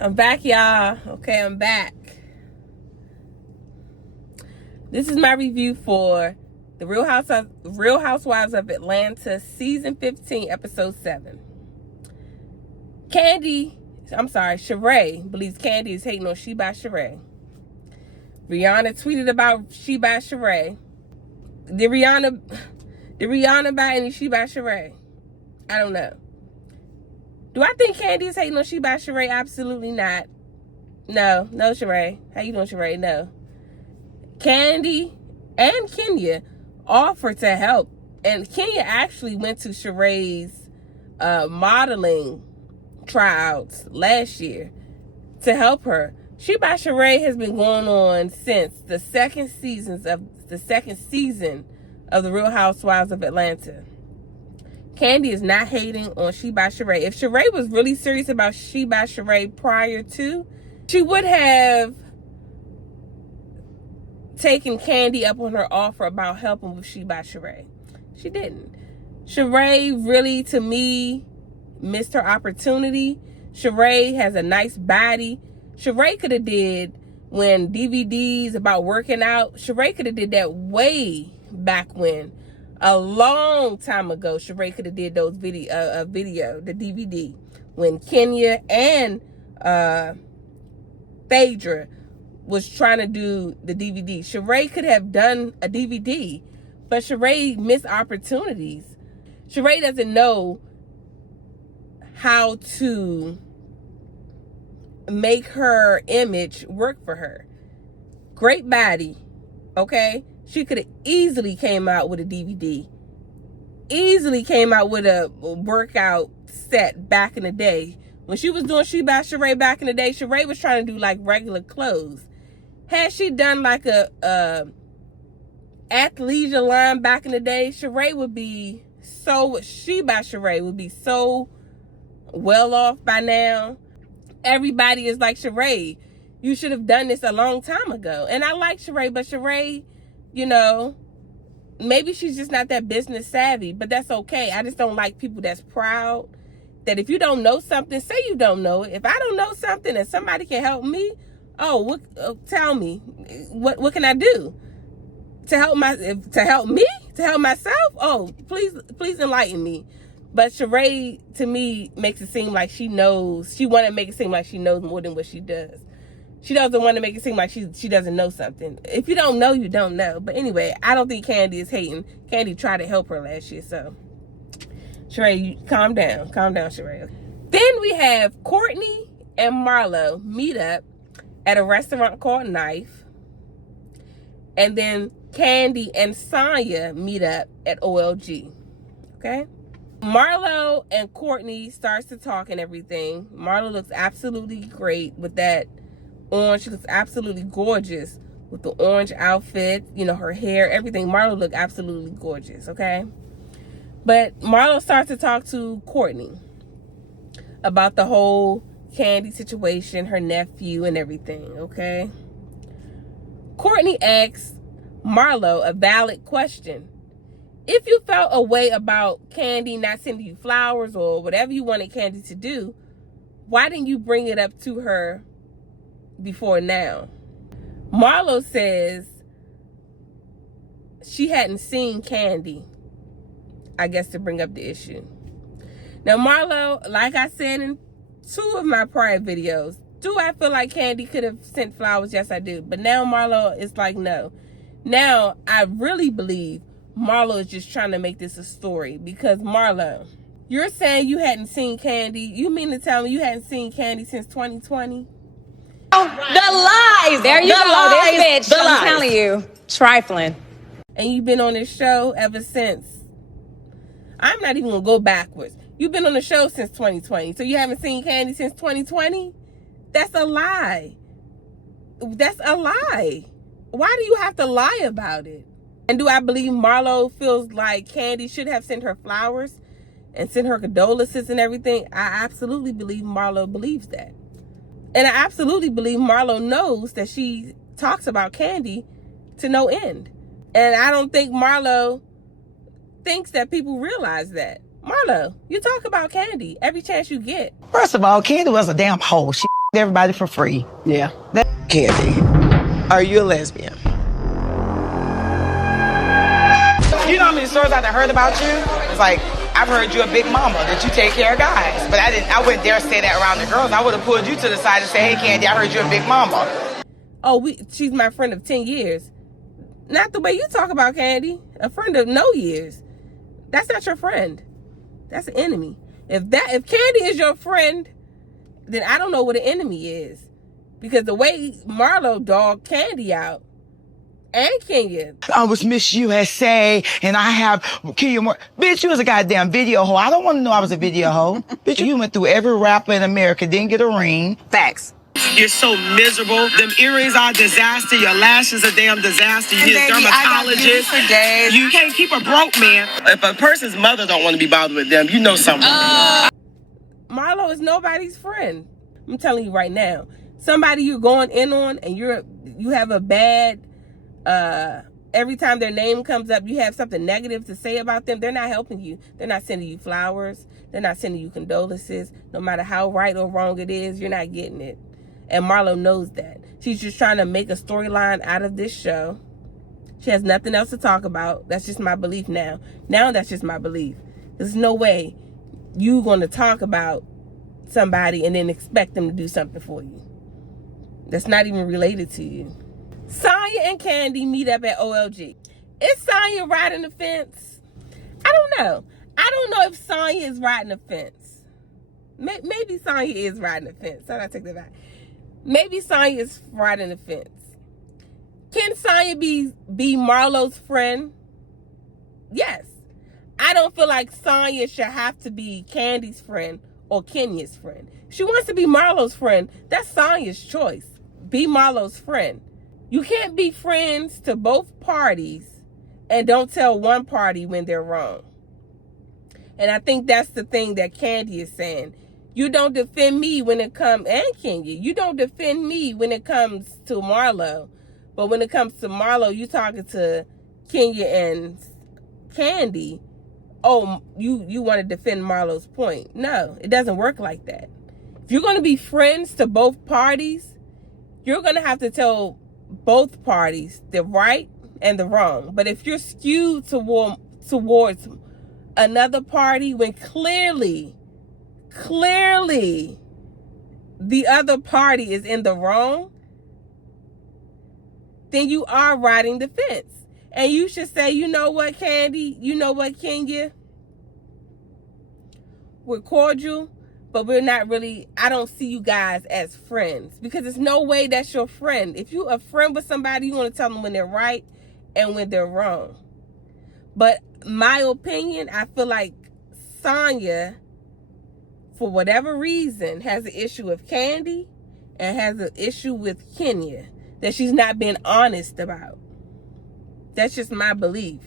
I'm back, y'all. Okay, I'm back. This is my review for the Real Housewives of Atlanta, Season 15, Episode 7. Sheree believes Kandi is hating on She by Sheree. Rihanna tweeted about She by Sheree. Did Rihanna buy any She by Sheree? I don't know. Do I think Kandi is hating on She by Sheree? Absolutely not. No, Sheree. How you doing, Sheree? No. Kandi and Kenya offered to help. And Kenya actually went to Sheree's modeling tryouts last year to help her. She by Sheree has been going on since the second season of the Real Housewives of Atlanta. Kandi is not hating on She by Sheree. If Sheree was really serious about She by Sheree prior to, she would have taken Kandi up on her offer about helping with She by Sheree. She didn't. Sheree really, to me, missed her opportunity. Sheree has a nice body. Sheree could have did when DVDs about working out. Sheree could have did that way back when. A long time ago, Sheree could have did those the DVD, when Kenya and Phaedra was trying to do the DVD. Sheree could have done a DVD, but Sheree missed opportunities. Sheree doesn't know how to make her image work for her. Great body, okay? She could have easily came out with a DVD. Easily came out with a workout set back in the day. When she was doing She by Sheree back in the day, Sheree was trying to do like regular clothes. Had she done like a athleisure line back in the day, She by Sheree would be so well off by now. Everybody is like, Sheree, you should have done this a long time ago. And I like Sheree, but Sheree, you know, maybe she's just not that business savvy, but that's okay. I just don't like people that's proud, that if you don't know something, say you don't know it. If I don't know something and somebody can help me, tell me, what can I do to help myself? Oh, please enlighten me. But Sheree, to me, makes it seem like she want to make it seem like she knows more than what she does. She doesn't want to make it seem like she doesn't know something. If you don't know, you don't know. But anyway, I don't think Kandi is hating. Kandi tried to help her last year, so Sheree, calm down. Calm down, Sheree. Then we have Courtney and Marlo meet up at a restaurant called Knife. And then Kandi and Sonya meet up at OLG. Okay? Marlo and Courtney starts to talk and everything. Marlo looks absolutely great with that orange. She looks absolutely gorgeous with the orange outfit. You know, her hair, everything. Marlo looked absolutely gorgeous, okay? But Marlo starts to talk to Courtney about the whole Kandi situation, her nephew and everything, okay? Courtney asks Marlo a valid question. If you felt a way about Kandi not sending you flowers or whatever you wanted Kandi to do, why didn't you bring it up to her before now? Marlo says she hadn't seen Kandi, I guess, to bring up the issue. Now, Marlo, like I said in 2 of my prior videos, do I feel like Kandi could have sent flowers? Yes, I do. But now Marlo is like, no. Now, I really believe Marlo is just trying to make this a story, because Marlo, you're saying you hadn't seen Kandi. You mean to tell me you hadn't seen Kandi since 2020? The lies. There you go. This bitch, I'm telling you, trifling. And you've been on this show ever since. I'm not even going to go backwards. You've been on the show since 2020. So you haven't seen Kandi since 2020? That's a lie. That's a lie. Why do you have to lie about it? And do I believe Marlo feels like Kandi should have sent her flowers and sent her condolences and everything? I absolutely believe Marlo believes that. And I absolutely believe Marlo knows that she talks about Kandi to no end. And I don't think Marlo thinks that people realize that. Marlo, you talk about Kandi every chance you get. First of all, Kandi was a damn hoe. She everybody for free. Yeah. Candy, are you a lesbian? You know how many stories I've heard about you? It's like, I've heard you're a big mama, that you take care of guys. But I wouldn't dare say that around the girls. I would have pulled you to the side and say, hey, Candy, I heard you're a big mama. Oh, she's my friend of 10 years. Not the way you talk about Candy. A friend of no years. That's not your friend. That's an enemy. If Candy is your friend, then I don't know what an enemy is. Because the way Marlo dogged Candy out, and Kenya. I was Miss USA, and I have Kenya Moore. Bitch, you was a goddamn video hoe. I don't want to know I was a video hoe. Bitch, you went through every rapper in America, didn't get a ring. Facts. You're so miserable. Them earrings are a disaster. Your lashes a damn disaster. You're a dermatologist. For days. You can't keep a broke man. If a person's mother don't want to be bothered with them, you know something. Marlo is nobody's friend. I'm telling you right now. Somebody you're going in on, and you have a bad. Every time their name comes up, you have something negative to say about them. They're not helping you. They're not sending you flowers. They're not sending you condolences. No matter how right or wrong it is, you're not getting it. And Marlo knows that. She's just trying to make a storyline out of this show. She has nothing else to talk about. That's just my belief now. Now that's just my belief. There's no way you're going to talk about somebody and then expect them to do something for you. That's not even related to you. Sonya and Candy meet up at OLG. Is Sonya riding the fence? I don't know. I don't know if Sonya is riding the fence. Maybe Sonya is riding the fence. So I take that back. Maybe Sonya is riding the fence. Can Sonya be Marlo's friend? Yes. I don't feel like Sonya should have to be Candy's friend or Kenya's friend. She wants to be Marlo's friend. That's Sonya's choice. Be Marlo's friend. You can't be friends to both parties and don't tell one party when they're wrong. And I think that's the thing that Candy is saying. You don't defend me when it comes, and Kenya, you don't defend me when it comes to Marlo. But when it comes to Marlo, you talking to Kenya and Candy. Oh, you want to defend Marlo's point. No, it doesn't work like that. If you're going to be friends to both parties, you're going to have to tell both parties the right and the wrong. But if you're skewed towards another party when clearly the other party is in the wrong, then you are riding the fence. And you should say, you know what, Candy? You know what, Kenya? We're cordial, but we're not really, I don't see you guys as friends. Because there's no way that's your friend. If you're a friend with somebody, you want to tell them when they're right and when they're wrong. But my opinion, I feel like Sonya, for whatever reason, has an issue with Candy and has an issue with Kenya that she's not being honest about. That's just my belief.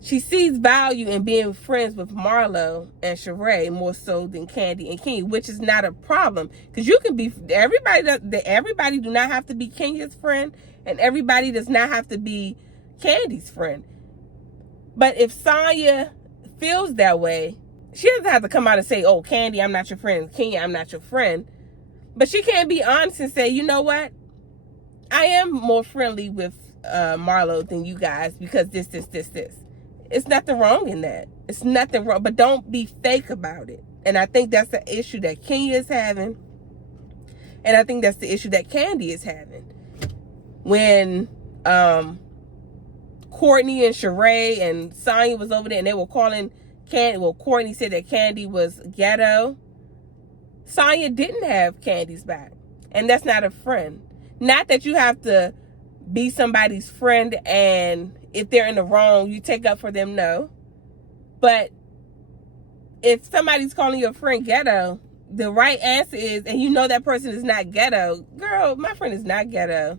She sees value in being friends with Marlo and Sheree more so than Candy and Kenya, which is not a problem. Because you can be, everybody do not have to be Kenya's friend, and everybody does not have to be Candy's friend. But if Sonya feels that way, she doesn't have to come out and say, oh, Candy, I'm not your friend. Kenya, I'm not your friend. But she can't be honest and say, you know what? I am more friendly with Marlo than you guys because this. It's nothing wrong in that. It's nothing wrong, but don't be fake about it. And I think that's the issue that Kenya is having. And I think that's the issue that Candy is having. When Courtney and Sheree and Sonya was over there and they were calling Candy, well, Courtney said that Candy was ghetto. Sonya didn't have Candy's back. And that's not a friend. Not that you have to be somebody's friend and if they're in the wrong, you take up for them, no. But if somebody's calling your friend ghetto, the right answer is, and you know that person is not ghetto, girl, my friend is not ghetto.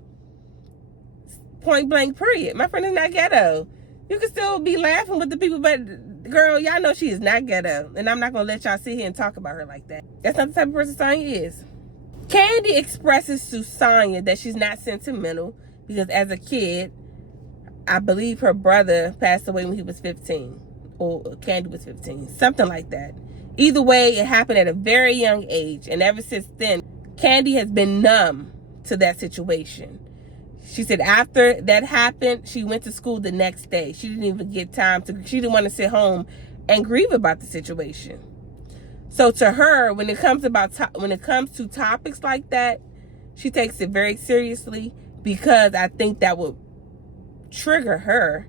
Point blank, period. My friend is not ghetto. You can still be laughing with the people, but girl, y'all know she is not ghetto. And I'm not going to let y'all sit here and talk about her like that. That's not the type of person Sonya is. Candy expresses to Sonya that she's not sentimental because as a kid, I believe her brother passed away when he was 15. Or Candy was 15. Something like that. Either way, it happened at a very young age. And ever since then, Kandi has been numb to that situation. She said after that happened, she went to school the next day. She didn't even get time to, she didn't want to sit home and grieve about the situation. So to her, when it comes to topics like that, she takes it very seriously, because I think that would trigger her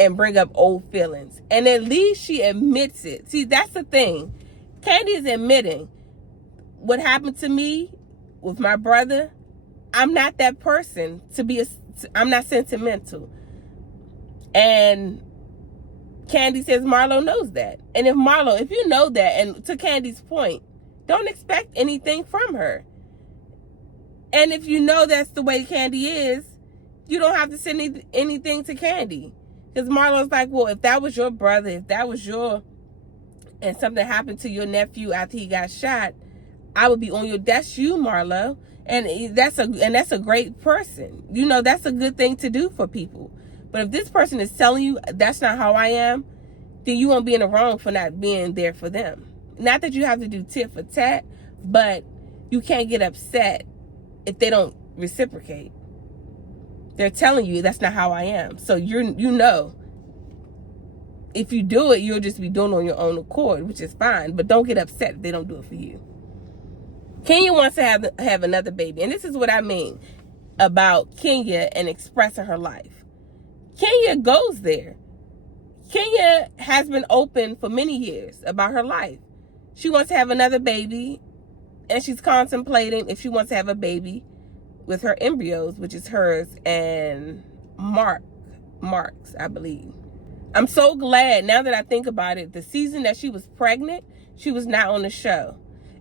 and bring up old feelings. And at least she admits it. See, that's the thing. Kandi is admitting what happened to me with my brother. I'm not that person to be I'm not sentimental. And Kandi says Marlo knows that. And if you know that, and to Candi's point, don't expect anything from her. And if you know that's the way Kandi is, you don't have to send anything to Kandi. Because Marlo's like, well, if that was your brother, and something happened to your nephew after he got shot, I would be on your, that's you, Marlo. And that's a great person. You know, that's a good thing to do for people. But if this person is telling you that's not how I am, then you won't be in the wrong for not being there for them. Not that you have to do tit for tat, but you can't get upset if they don't reciprocate. They're telling you that's not how I am. So you know, if you do it, you'll just be doing it on your own accord, which is fine. But don't get upset if they don't do it for you. Kenya wants to have another baby. And this is what I mean about Kenya and expressing her life. Kenya goes there. Kenya has been open for many years about her life. She wants to have another baby, and she's contemplating if she wants to have a baby with her embryos, which is hers and Mark's, I believe. I'm so glad, now that I think about it, the season that she was pregnant, she was not on the show.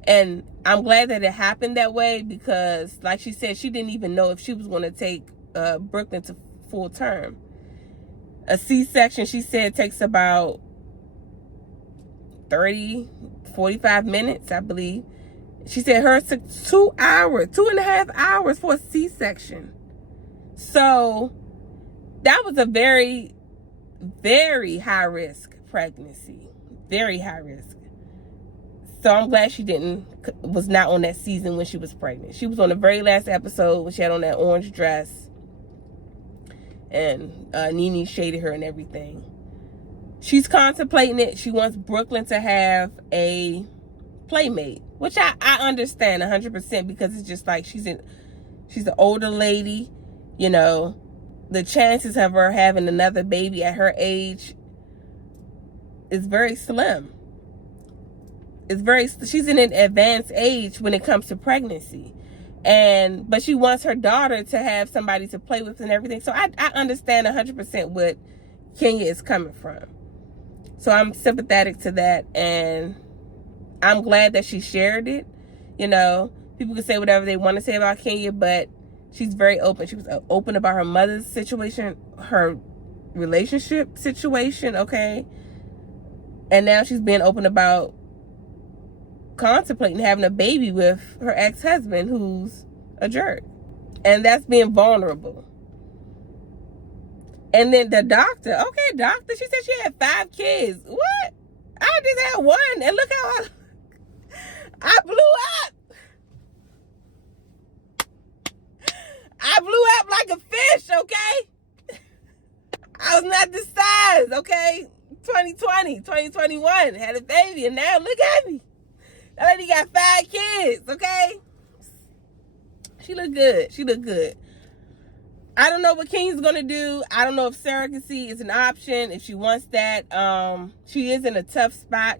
And I'm glad that it happened that way, because like she said, she didn't even know if she was going to take Brooklyn to full term. A C-section, she said, takes about 45 minutes, I believe. She said hers took 2 hours, 2.5 hours for a C-section. So that was a very, very high risk pregnancy. Very high risk. So I'm glad she was not on that season when she was pregnant. She was on the very last episode when she had on that orange dress. And Nene shaded her and everything. She's contemplating it. She wants Brooklyn to have a playmate, which I understand 100%, because it's just like she's an older lady, you know. The chances of her having another baby at her age is very slim. She's in an advanced age when it comes to pregnancy. But she wants her daughter to have somebody to play with and everything. So I understand 100% what Kenya is coming from. So I'm sympathetic to that, and I'm glad that she shared it. You know, people can say whatever they want to say about Kenya, but she's very open. She was open about her mother's situation, her relationship situation, okay? And now she's being open about contemplating having a baby with her ex-husband, who's a jerk. And that's being vulnerable. And then the doctor, okay, doctor, she said she had 5 kids. What? I just had 1, and look how I blew up. I blew up like a fish, okay? I was not this size, okay? 2021, had a baby, and now look at me. That lady got 5 kids, okay? She look good. She look good. I don't know what Kenya's gonna do. I don't know if surrogacy is an option, if she wants that. She is in a tough spot.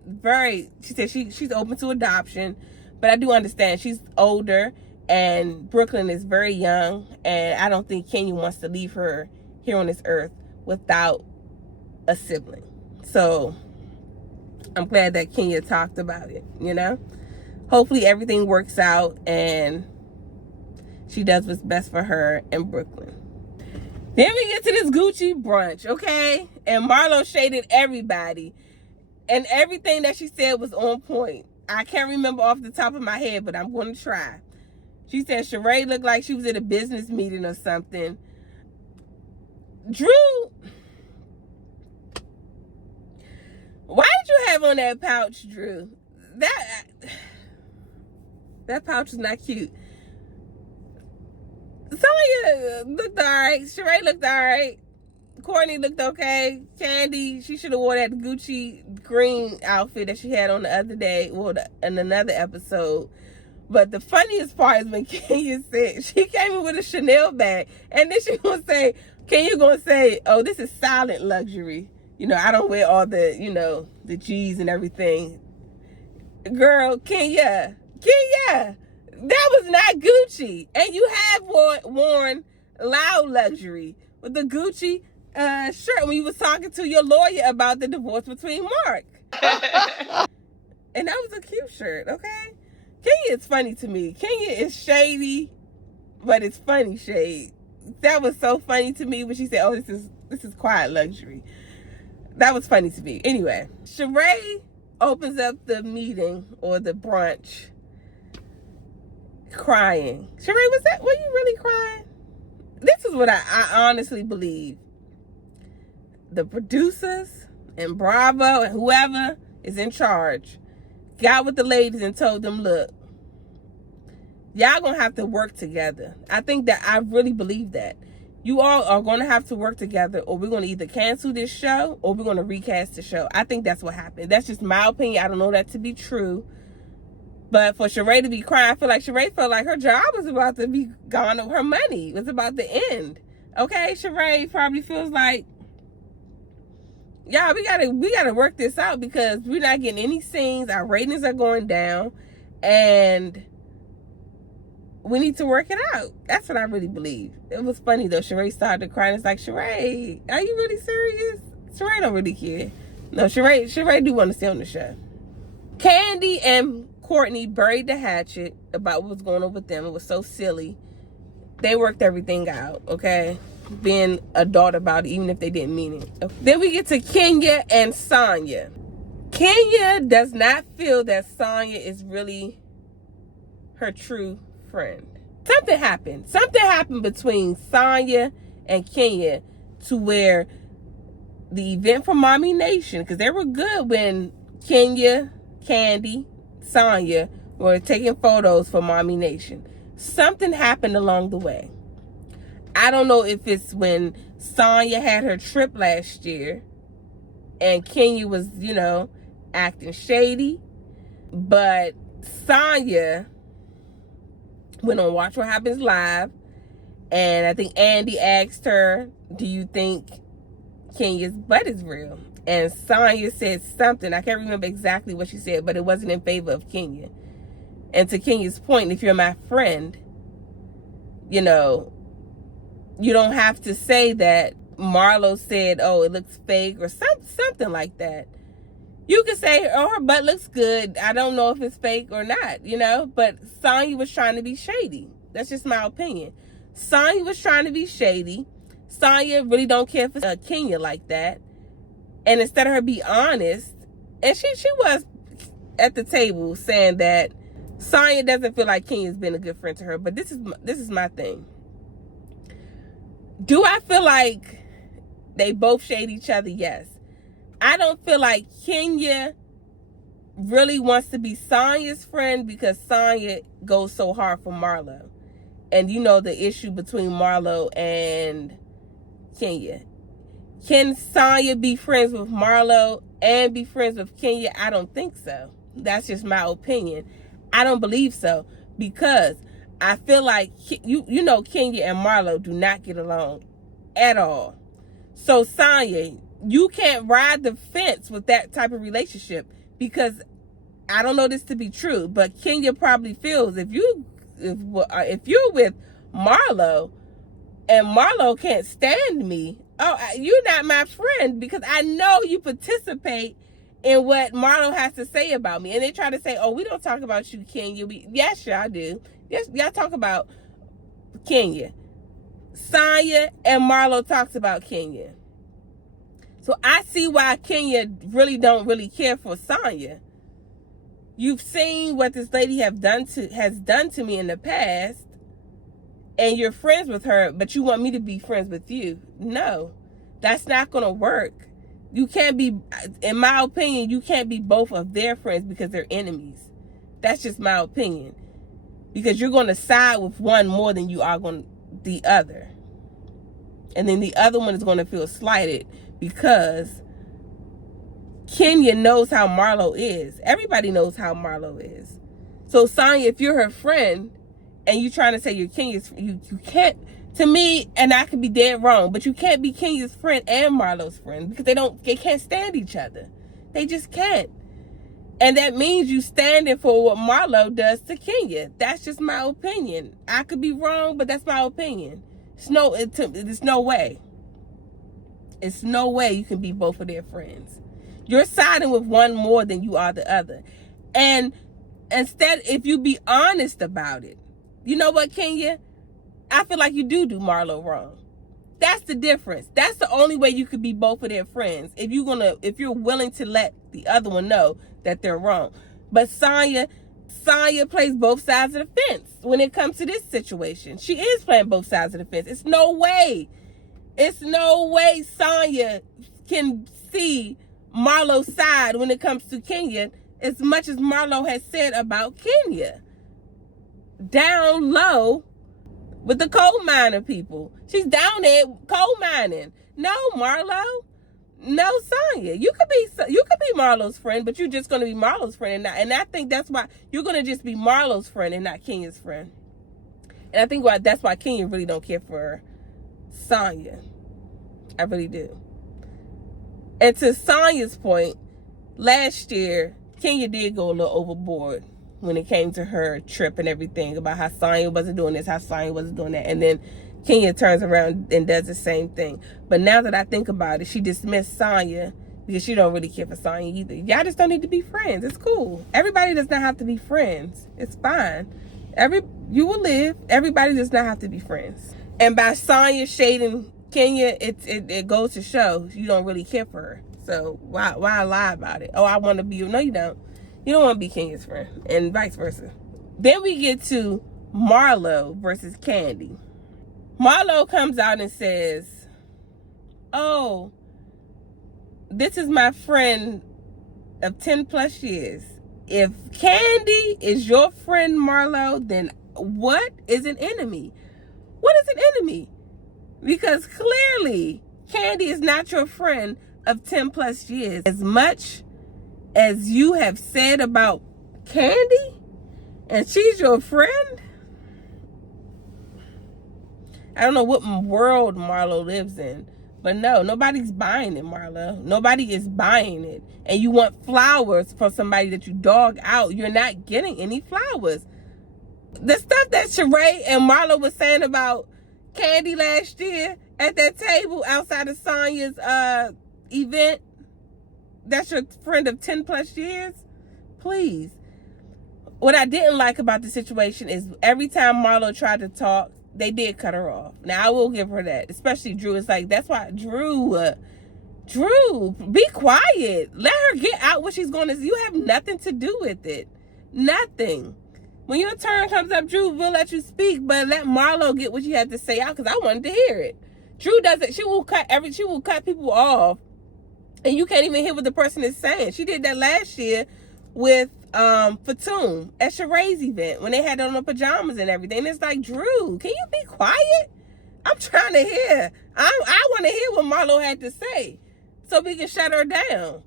She said she's open to adoption, but I do understand she's older, and Brooklyn is very young, and I don't think Kenya wants to leave her here on this earth without a sibling. So I'm glad that Kenya talked about it, you know? Hopefully everything works out and she does what's best for her and Brooklyn. Then we get to this Gucci brunch, okay? And Marlo shaded everybody. And everything that she said was on point. I can't remember off the top of my head, but I'm going to try. She said Sheree looked like she was at a business meeting or something. Drew, why did you have on that pouch, Drew? That pouch is not cute. Sonya looked alright. Sheree looked alright. Courtney looked okay. Candy, she should have wore that Gucci green outfit that she had on the other day, well, in another episode. But the funniest part is when Kenya said, she came in with a Chanel bag, and then she gonna say, Kenya gonna say, oh, this is silent luxury. You know, I don't wear all the, you know, the G's and everything. Girl, Kenya, that was not Gucci. And you have worn loud luxury with the Gucci shirt when you was talking to your lawyer about the divorce between Mark. And that was a cute shirt, okay? Kenya is funny to me. Kenya is shady, but it's funny shade. That was so funny to me when she said, oh, this is quiet luxury. That was funny to me. Anyway, Sheree opens up the meeting or the brunch crying. Sheree, were you really crying? This is what I honestly believe. The producers and Bravo and whoever is in charge got with the ladies and told them, look, y'all gonna have to work together. I think that I really believe that. You all are gonna have to work together, or we're gonna either cancel this show or we're gonna recast the show. I think that's what happened. That's just my opinion. I don't know that to be true. But for Sheree to be crying, I feel like Sheree felt like her job was about to be gone, her money was about to end. Okay, Sheree probably feels like, y'all, we gotta work this out because we're not getting any scenes. Our ratings are going down, and we need to work it out. That's what I really believe. It was funny though. Sheree started crying. It's like, Sheree, are you really serious? Sheree don't really care. No, Sheree do want to stay on the show. Candy and Courtney buried the hatchet about what was going on with them. It was so silly. They worked everything out, okay? Being adult about it, even if they didn't mean it. Okay. Then we get to Kenya and Sonya. Kenya does not feel that Sonya is really her true friend. Something happened between Sonya and Kenya to where the event for Mommy Nation, because they were good when Kenya, Candy, Sonya were taking photos for Mommy Nation. Something happened along the way. I don't know if it's when Sonya had her trip last year and Kenya was, you know, acting shady, but Sonya went on Watch What Happens Live, and I think Andy asked her, do you think Kenya's butt is real? And Sonya said something, I can't remember exactly what she said, but it wasn't in favor of Kenya. And to Kenya's point, if you're my friend, you know, you don't have to say that Marlo said, oh, it looks fake or something like that. You could say, oh, her butt looks good. I don't know if it's fake or not, you know. But Sonya was trying to be shady. That's just my opinion. Sonya was trying to be shady. Sonya really don't care for Kenya like that. And instead of her be honest, and she was at the table saying that Sonya doesn't feel like Kenya's been a good friend to her. But this is my thing. Do I feel like they both shade each other? Yes. I don't feel like Kenya really wants to be Sonya's friend because Sonya goes so hard for Marlo. And you know the issue between Marlo and Kenya. Can Sonya be friends with Marlo and be friends with Kenya? I don't think so. That's just my opinion. I don't believe so because I feel like, you know, Kenya and Marlo do not get along at all. So Sonya, you can't ride the fence with that type of relationship because I don't know this to be true, but Kenya probably feels if you're with Marlo and Marlo can't stand me, oh, you're not my friend because I know you participate in what Marlo has to say about me. And they try to say, oh, we don't talk about you, Kenya. Yes, y'all do. Yes, y'all talk about Kenya. Sonya and Marlo talks about Kenya. So I see why Kenya don't care for Sonya. You've seen what this lady has done to me in the past, and you're friends with her, but you want me to be friends with you. No, that's not going to work. You can't be, in my opinion, you can't be both of their friends because they're enemies. That's just my opinion. because you're going to side with one more than you are going the other. And then the other one is going to feel slighted because Kenya knows how Marlo is. Everybody knows how Marlo is. So Sonya, if you're her friend and you trying to say you're Kenya's, you can't, to me, and I could be dead wrong, but you can't be Kenya's friend and Marlo's friend because they can't stand each other. They just can't. And that means you standing for what Marlo does to Kenya. That's just my opinion. I could be wrong, but that's my opinion. It's no way. It's no way you can be both of their friends. You're siding with one more than you are the other. And instead, if you be honest about it, you know what, Kenya? I feel like you do Marlo wrong. That's the difference. That's the only way you could be both of their friends. If you're willing to let the other one know that they're wrong. But Sonya plays both sides of the fence when it comes to this situation. She is playing both sides of the fence. It's no way Sonya can see Marlo's side when it comes to Kenya as much as Marlo has said about Kenya. Down low with the coal miner people. She's down there coal mining. No, Marlo. No, Sonya. You could be Marlo's friend, but you're just going to be Marlo's friend. And I think that's why you're going to just be Marlo's friend and not Kenya's friend. And I think that's why Kenya really don't care for Sonya. I really do. And to Sonya's point, last year, Kenya did go a little overboard when it came to her trip and everything about how Sonya wasn't doing this, how Sonya wasn't doing that. And then Kenya turns around and does the same thing. But now that I think about it, she dismissed Sonya because she don't really care for Sonya either. Y'all just don't need to be friends. It's cool. Everybody does not have to be friends. It's fine. You will live. Everybody does not have to be friends. And by Sonya shading Kenya, it goes to show you don't really care for her. So why lie about it? Oh, I want to be you. No, you don't. You don't want to be Kenya's friend, and vice versa. Then we get to Marlo versus Candy. Marlo comes out and says, oh, this is my friend of 10 plus years. If Candy is your friend, Marlo, then what is an enemy? What is an enemy? Because clearly, Candy is not your friend of 10 plus years. As much as you have said about Candy, and she's your friend, I don't know what world Marlo lives in, but no, nobody's buying it, Marlo. Nobody is buying it. And you want flowers from somebody that you dog out. You're not getting any flowers. The stuff that Sheree and Marlo was saying about Candy last year at that table outside of Sonya's event, that's your friend of 10 plus years? Please. What I didn't like about the situation is every time Marlo tried to talk, they did cut her off. Now, I will give her that. Especially Drew. It's like, that's why, Drew, be quiet. Let her get out what she's going to. You have nothing to do with it. Nothing. When your turn comes up, Drew will let you speak, but let Marlo get what she had to say out, because I wanted to hear it. Drew doesn't. She will cut people off, and you can't even hear what the person is saying. She did that last year with Fatum at Sheree's event when they had on the pajamas and everything. And it's like, Drew, can you be quiet? I'm trying to hear. I want to hear what Marlo had to say, so we can shut her down.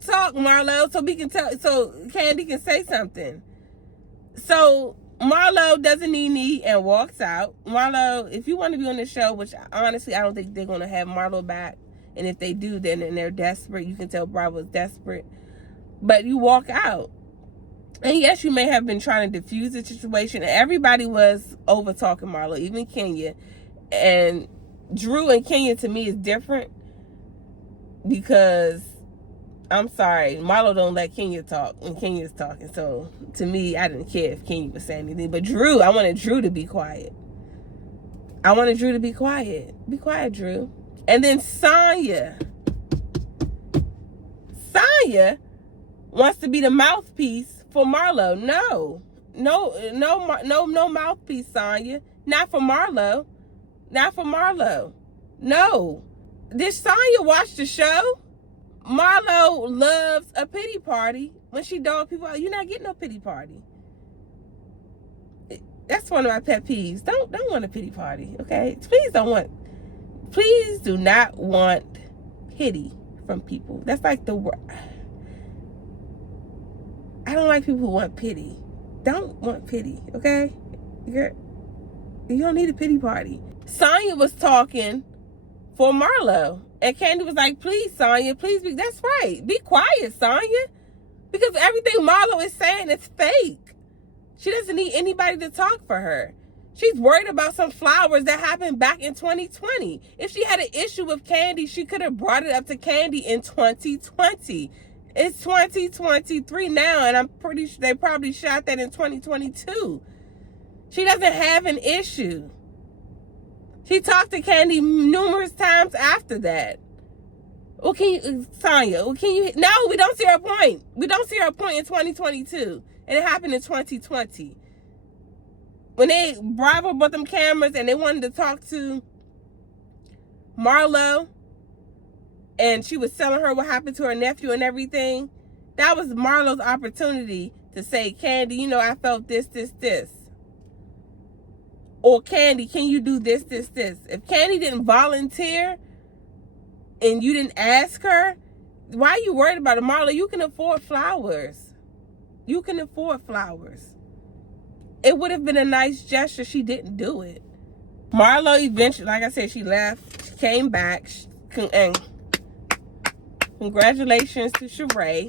Talk, Marlo, so we can tell, so Candy can say something. So Marlo doesn't need and walks out. Marlo, if you want to be on the show, which honestly I don't think they're going to have Marlo back, and if they do, then they're desperate. You can tell Bravo's desperate. But you walk out. And yes, you may have been trying to diffuse the situation. And everybody was over talking Marlo, even Kenya. And Drew and Kenya, to me, is different. Because, I'm sorry, Marlo don't let Kenya talk when Kenya's talking. So, to me, I didn't care if Kenya was saying anything. But Drew, I wanted Drew to be quiet. I wanted Drew to be quiet. Be quiet, Drew. And then Sonya wants to be the mouthpiece for Marlo. No mouthpiece, Sonya. Not for Marlo. Not for Marlo. No. Did Sonya watch the show? Marlo loves a pity party. When she dog people out, you're not getting no pity party. That's one of my pet peeves. Don't want a pity party, okay? Please do not want pity from people. That's like the word. I don't like people who want pity. Don't want pity, okay? You don't need a pity party. Sonya was talking for Marlo, and Candy was like, please, Sonya, please be. That's right. Be quiet, Sonya. Because everything Marlo is saying is fake. She doesn't need anybody to talk for her. She's worried about some flowers that happened back in 2020. If she had an issue with Candy, she could have brought it up to Candy in 2020. It's 2023 now, and I'm pretty sure they probably shot that in 2022. She doesn't have an issue. She talked to Candy numerous times after that. Well, Sonya, no, we don't see her point. We don't see her point in 2022. And it happened in 2020. When Bravo bought them cameras and they wanted to talk to Marlo, and she was telling her what happened to her nephew and everything, that was Marlo's opportunity to say, Candy, you know, I felt this. Or Candy, can you do this? If Candy didn't volunteer and you didn't ask her, why are you worried about it? Marlo, you can afford flowers. You can afford flowers. It would have been a nice gesture. She didn't do it. Marlo eventually, like I said, she left. She came back. And congratulations to Sheree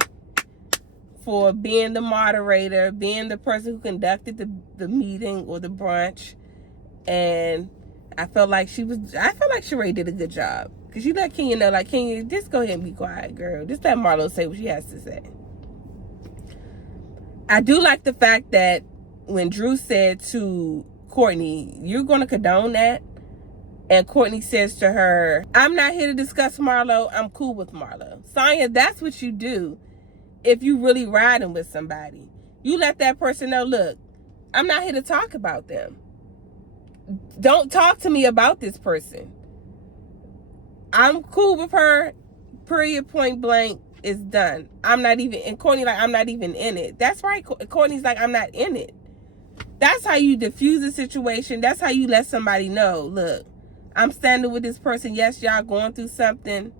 for being the moderator, being the person who conducted the meeting or the brunch. And I felt like Sheree did a good job. Because she let Kenya know, like, Kenya, just go ahead and be quiet, girl. Just let Marlo say what she has to say. I do like the fact that when Drew said to Courtney, you're going to condone that? And Courtney says to her, I'm not here to discuss Marlo. I'm cool with Marlo. Sonya, that's what you do if you really riding with somebody. You let that person know, look, I'm not here to talk about them. Don't talk to me about this person. I'm cool with her, period, point blank. Is done. I'm not even, and Courtney like, I'm not even in it. That's right. Courtney's like, I'm not in it. That's how you diffuse a situation. That's how you let somebody know, look, I'm standing with this person. Yes, y'all going through something,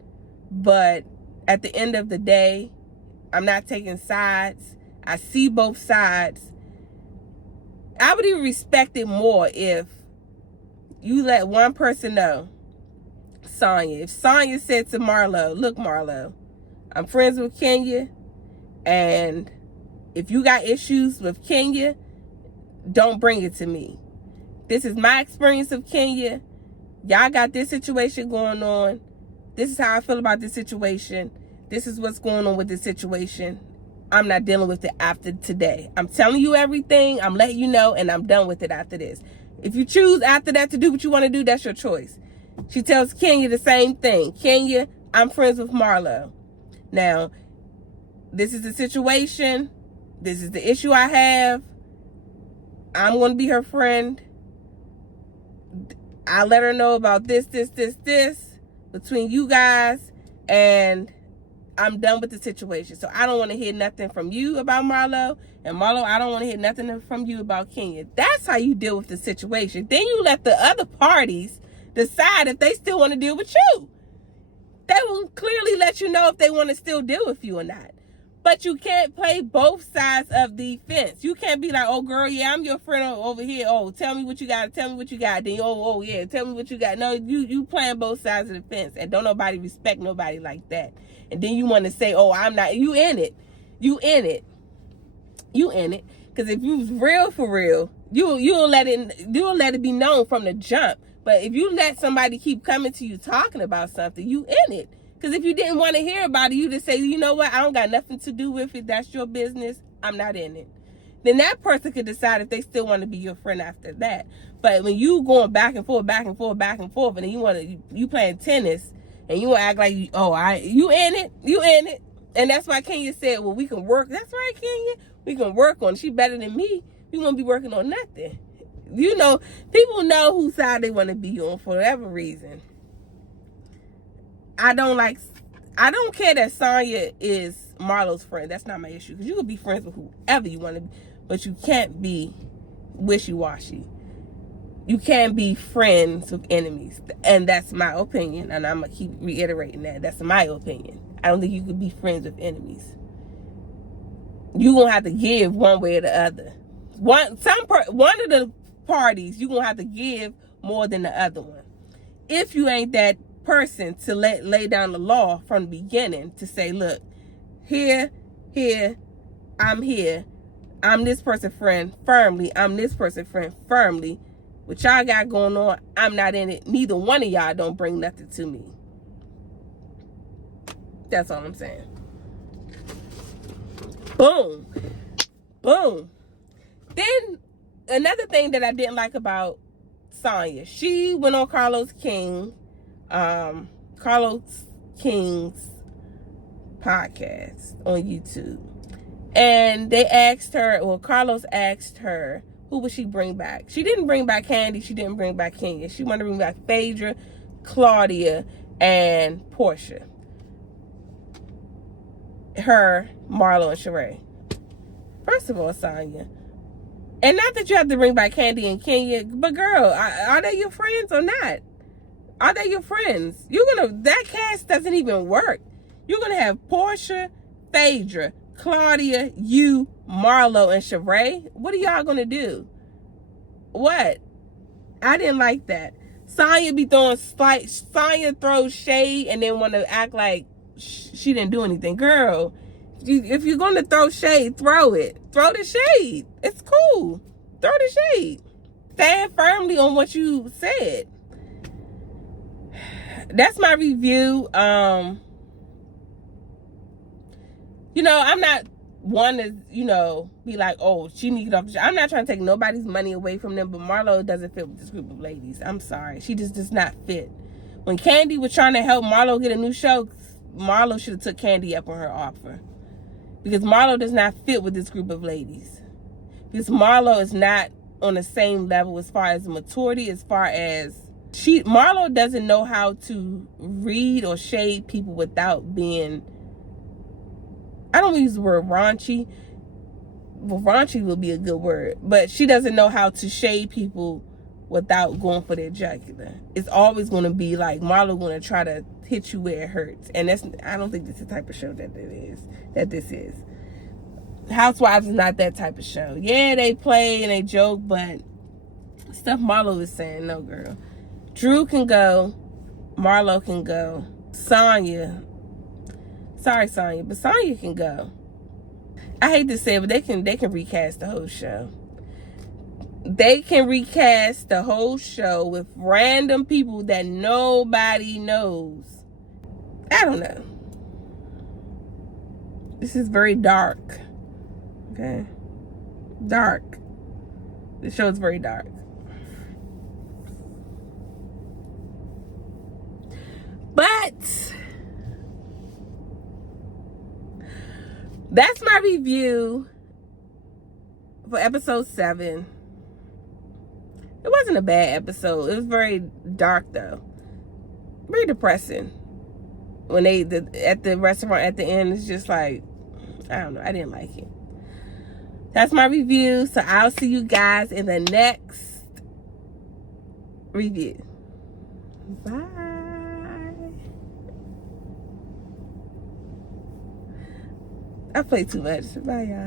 but at the end of the day, I'm not taking sides. I see both sides. I would even respect it more if you let one person know. Sonya, if Sonya said to Marlo, look, Marlo, I'm friends with Kenya, and if you got issues with Kenya, don't bring it to me. This is my experience of Kenya. Y'all got this situation going on. This is how I feel about this situation. This is what's going on with this situation. I'm not dealing with it after today. I'm telling you everything. I'm letting you know, and I'm done with it after this. If you choose after that to do what you want to do, that's your choice. She tells Kenya the same thing. Kenya, I'm friends with Marlo. Now, this is the situation. This is the issue I have. I'm going to be her friend. I let her know about this between you guys, and I'm done with the situation. So I don't want to hear nothing from you about Marlo, and Marlo, I don't want to hear nothing from you about Kenya. That's how you deal with the situation. Then you let the other parties decide if they still want to deal with you. They will clearly let you know if they want to still deal with you or not. But you can't play both sides of the fence. You can't be like, oh, girl, yeah, I'm your friend over here. Oh, tell me what you got. Tell me what you got. Then, oh, yeah, tell me what you got. No, you playing both sides of the fence. And don't nobody respect nobody like that. And then you want to say, oh, I'm not. You in it. You in it. You in it. Because if you was real for real, you'll let it be known from the jump. But if you let somebody keep coming to you talking about something, you in it. Because if you didn't want to hear about it, you just say, you know what, I don't got nothing to do with it. That's your business. I'm not in it. Then that person could decide if they still want to be your friend after that. But when you going back and forth, and then you playing tennis, and you want to act like, you in it. You in it. And that's why Kenya said, well, we can work. That's right, Kenya. We can work on it. She better than me. We won't be working on nothing. You know, people know whose side they want to be on for whatever reason. I don't care that Sonya is Marlo's friend. That's not my issue. Because you can be friends with whoever you want to be. But you can't be wishy-washy. You can't be friends with enemies. And that's my opinion. And I'm going to keep reiterating that. That's my opinion. I don't think you could be friends with enemies. You're going to have to give one way or the other. One of the parties, you're going to have to give more than the other one. If you ain't that person to lay down the law from the beginning to say, look, here, I'm here. I'm this person friend firmly. I'm this person friend firmly. What y'all got going on, I'm not in it. Neither one of y'all don't bring nothing to me. That's all I'm saying. Boom. Boom. Then another thing that I didn't like about Sonya, she went on Carlos King's podcast on YouTube. And they asked her, well, Carlos asked her, who would she bring back? She didn't bring back Candy. She didn't bring back Kenya. She wanted to bring back Phaedra, Claudia, and Portia. Her, Marlo, and Sheree. First of all, Sonya, and not that you have to bring back Candy and Kenya, but girl, are they your friends or not? Are they your friends? That cast doesn't even work. You're gonna have Portia, Phaedra, Claudia, you, Marlo, and Sheree. What are y'all gonna do? What? I didn't like that. Sonya throws shade and then want to act like she didn't do anything. Girl, if you're gonna throw shade, throw it. Throw the shade. It's cool. Throw the shade. Stand firmly on what you said. That's my review. I'm not one to, be like, oh, she needs to get off the show. I'm not trying to take nobody's money away from them, but Marlo doesn't fit with this group of ladies. I'm sorry. She just does not fit. When Candy was trying to help Marlo get a new show, Marlo should have took Candy up on her offer. Because Marlo does not fit with this group of ladies. Because Marlo is not on the same level as far as maturity, as far as Marlo doesn't know how to read or shade people without being, I don't use the word raunchy. Well, raunchy would be a good word. But she doesn't know how to shade people without going for their jugular. It's always going to be like Marlo going to try to hit you where it hurts. And I don't think that's the type of show that this is. Housewives is not that type of show. Yeah, they play and they joke, but stuff Marlo is saying, no, girl. Drew can go. Marlo can go. Sonya. Sorry, Sonya, but Sonya can go. I hate to say it, but they can recast the whole show. They can recast the whole show with random people that nobody knows. I don't know. This is very dark. Okay? Dark. The show is very dark. But that's my review for episode 7. It wasn't a bad episode. It was very dark though. Very depressing. When at the restaurant at the end, it's just like, I don't know. I didn't like it. That's my review. So I'll see you guys in the next review. Bye. I play too much. Bye, y'all.